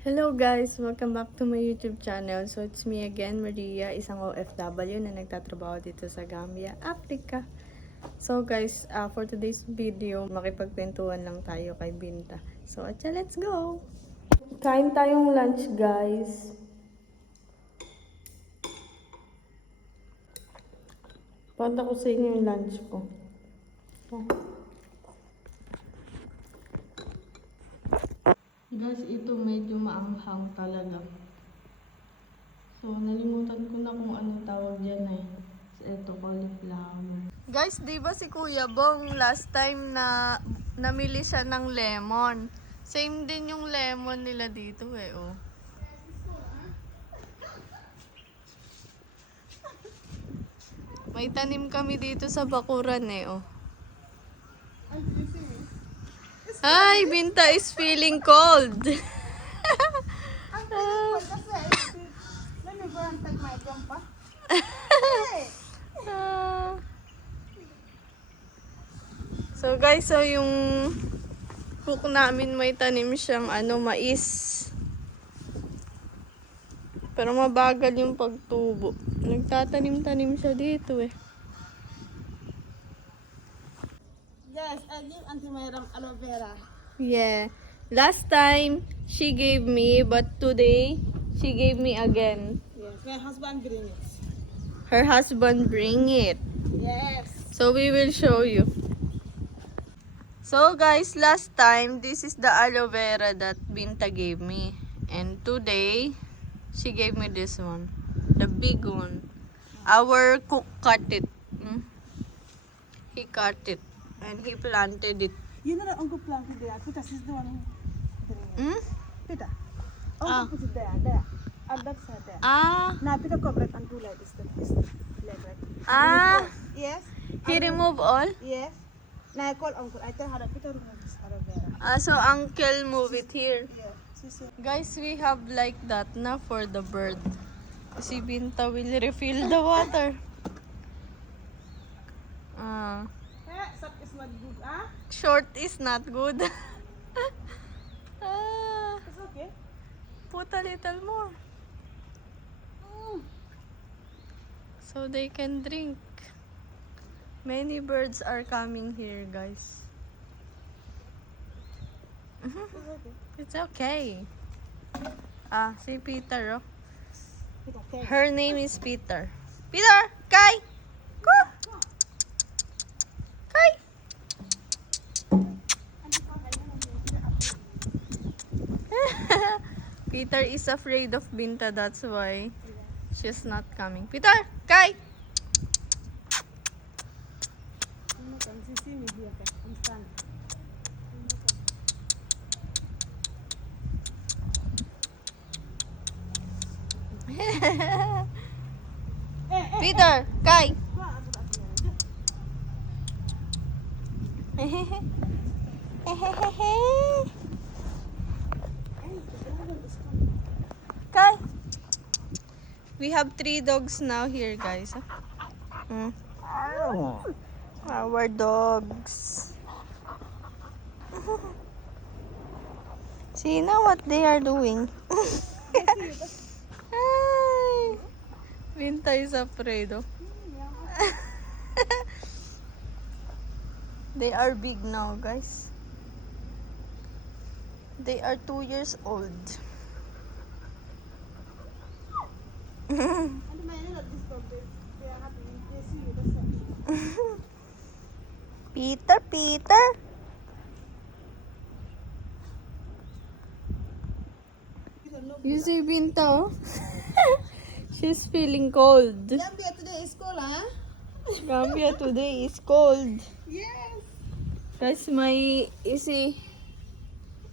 Hello guys! Welcome back to my YouTube channel. So it's me again, Maria, isang OFW na nagtatrabaho dito sa Gambia, Africa. So guys, for today's video, makipagkwentuhan lang tayo kay Binta. So atya, let's go! Kain tayong lunch guys. Panta ko sa inyo yung lunch ko. Guys, ito medyo maanghang talaga. So, nalimutan ko na kung anong tawag dyan eh. So, ito, cauliflower. Guys, di ba si Kuya Bong last time na namili siya ng lemon? Same din yung lemon nila dito eh, oh. May tanim kami dito sa bakuran eh, oh. Hi, Binta is feeling cold. Let me go and take my jumper. So guys, so yung cook namin may tanim siyang mais. Pero mabagal yung pagtubo. Nagtatanim-tanim siya dito eh. Yes, I give Auntie Mayram aloe vera. Yeah. Last time she gave me, but today she gave me again. Yes, my husband bring it. Her husband bring it. Yes. So we will show you. So guys, last time this is the aloe vera that Binta gave me. And today she gave me this one. The big one. Our cook cut it. He cut it. And he planted it. You know the uncle planted there. Peter is the one who bring it. Peter. Uncle put it there, there. At that side there. Now Peter cover it and do like this leg right. Yes. He remove all? Yes. Now I call uncle. I tell her that Peter remove this aloe vera. So uncle move it here. Yeah. See. Guys, we have like that na for the bird. Si Binta will refill the water. Sap is not good, ah? Short is not good. It's okay. Put a little more. So they can drink. Many birds are coming here, guys. It's okay. It's okay. Si Peter, oh. It's okay. Her name is Peter. Peter! Kai! Go! Kai! Peter is afraid of Binta, that's why she's not coming. Peter! Kai! See me here, okay? I'm standing. Peter! Kai! Kai! We have 3 dogs now here, guys. Our dogs. See now what they are doing. Hi. Binta is afraid of. They are big now, guys. They are 2 years old. Peter. You see Binta, oh? She's feeling cold. Gambia today is cool, huh? Gambia today is cold. Yes. Guys, may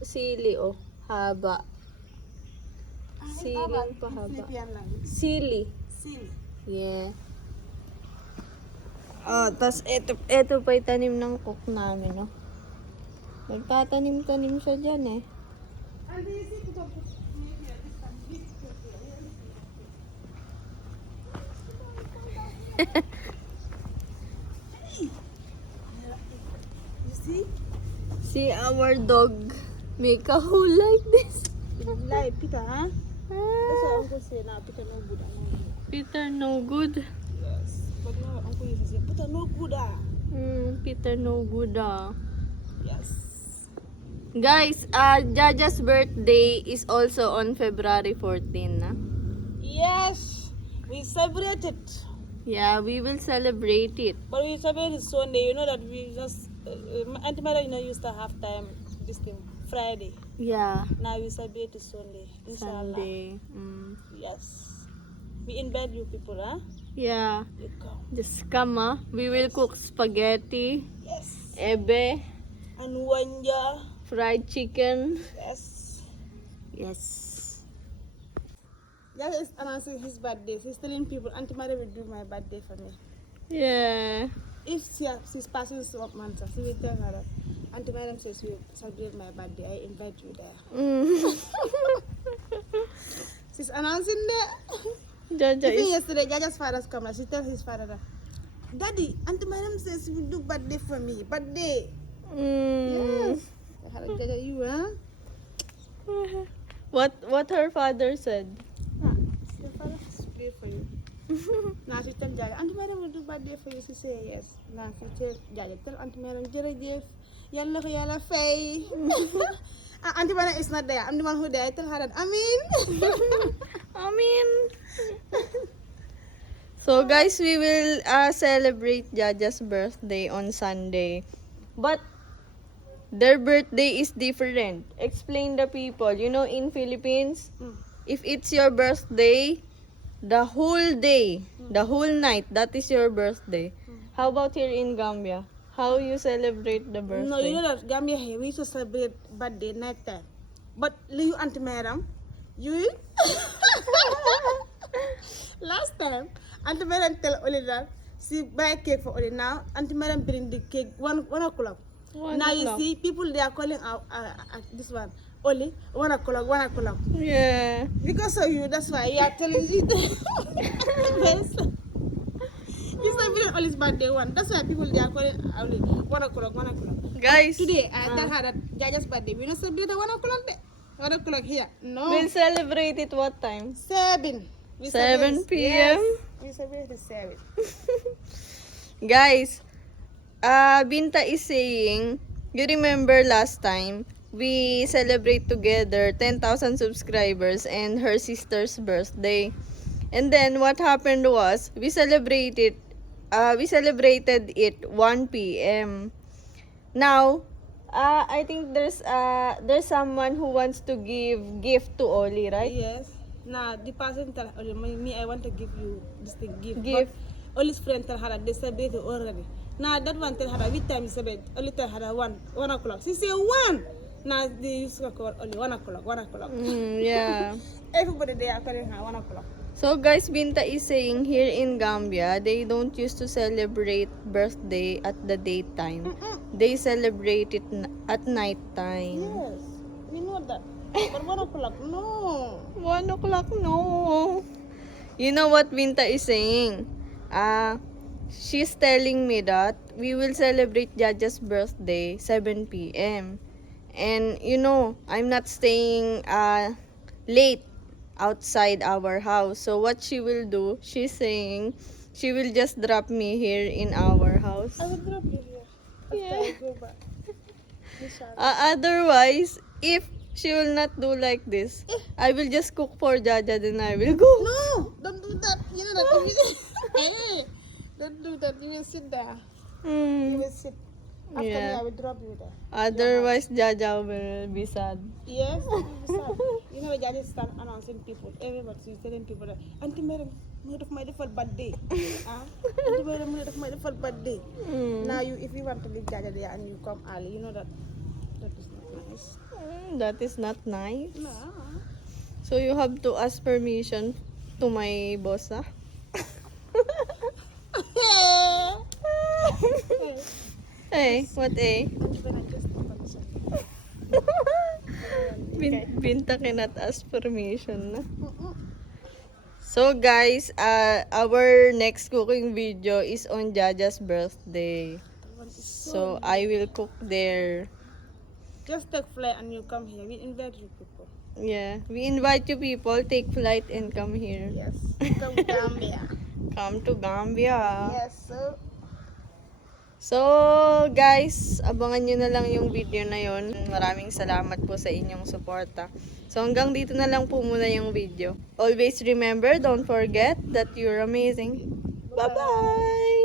sili, oh. Haba. Siling pahaba. Sili. Yeah. Tas ito pa yung tanim ng cook namin, oh. Nagtatanim-tanim siya dyan, eh. And do you see Peter put me here this time? You see? See our dog make a hole like this. Like Peter, huh? That's what Uncle say now. Peter no good. No good. Peter no good. Yes. But now Uncle used to say Peter no good. Peter no good Yes. Guys, Jaja's birthday is also on February 14 na. Yes. We celebrate it. Yeah, we will celebrate it. But we celebrate it Sunday. You know that we just Auntie Mary, used to have time this thing Friday. Yeah, Now we celebrate it Sunday. Inshallah. Sunday. Yes. We invite you people, huh? Yeah, You come. just come we will cook spaghetti, Yes. ebe, And wanja. fried chicken. Yes. Yes. That is announcing his birthday. He's telling people Auntie Mary will do my birthday for me. Yeah. If she's passing some months, she will tell her that Auntie Mary says we will celebrate my birthday. I invite you there. She's announcing that. Jaja Even is yesterday, Jaja's father's come. She tells his father that, Daddy, Auntie Mary says she will do birthday for me. Birthday. Yes. Jaja, you, huh? What her father said. Your father has prayed for you. Now she tell Jaja, Auntie Mary will do birthday for you. She say yes. Now she tell Jaja, tell Auntie Mary, Jerejef, yalla ko yalla fay. Auntie Mary is not there. I'm the one who there. I tell her that, Amin. Amin. So guys, we will celebrate Jaja's birthday on Sunday. But their birthday is different. Explain the people. You know, in Philippines, if it's your birthday, the whole day, the whole night, that is your birthday. How about here in Gambia? How you celebrate the birthday? No, you know that Gambia here, we used to celebrate birthday night time. But you, Auntie Madam, you last time, Auntie Madam tell Oli that she buy cake for Oli. Now Auntie Madam bring the cake 1 o'clock. Now you see people they are calling out this one Oli 1 o'clock, 1 o'clock. Yeah. Because of you, that's why you are telling you. Yes. You celebrate Oli's birthday one. That's why people they are calling Oli 1 o'clock, 1 o'clock. Guys, Today, I tell her that Jaja's birthday. We don't celebrate at 1 o'clock there. 1 o'clock here. No. we'll celebrate it what time? 7. We 7 celebrate- p.m.? Yes, we celebrate at 7. Guys, Binta is saying, you remember last time, we celebrate together 10,000 subscribers and her sister's birthday. And then what happened was, we celebrated it 1 p.m. Now, I think there's someone who wants to give gift to Oli, right? Yes. Now, the person tell Oli, me, I want to give you this thing, gift. Gift. But Oli's friend tell her that they celebrate already. Now, that one tell her that which time you celebrate. Oli tell her that 1 o'clock. She say 1. Now, they used to call Oli 1 o'clock, 1 o'clock. Yeah. Everybody they are calling her 1 o'clock. So guys, Binta is saying here in Gambia, they don't used to celebrate birthday at the daytime. They celebrate it at night time. Yes. You know that. But 1 o'clock, no. 1 o'clock, no. You know what Binta is saying? She's telling me that we will celebrate Jaja's birthday 7 p.m. And you know, I'm not staying late outside our house. So what she will do, she's saying, she will just drop me here in our house. I will drop you here. Yeah. After I go back. Inshallah. Otherwise, if she will not do like this, I will just cook for Jaja, then I will go. No, don't do that. You know that. Hey, don't do that. You will sit there. You will sit. After me, Yeah. I will drop you there. Otherwise, Jaja will be sad. Yes, you will be sad. You know, Jaja start announcing people. Everybody is telling people that Auntie Mary, made of my default birthday. Auntie Mary, made of my default birthday. Now, if you want to leave Jaja there and you come early, you know that is not nice. That is not nice. No. So you have to ask permission to my boss, ah? Hey, what eh? Binta cannot ask permission na. So guys, our next cooking video is on Jaja's birthday. So I will cook there. Just take flight and you come here. We invite you people. Yeah, we invite you people, take flight and come here. Yes. Come Gambia. Come to Gambia. Yes, so So, guys, abangan nyo na lang yung video na yon. Maraming salamat po sa inyong suporta. So, hanggang dito na lang po muna yung video. Always remember, don't forget that you're amazing. Bye-bye!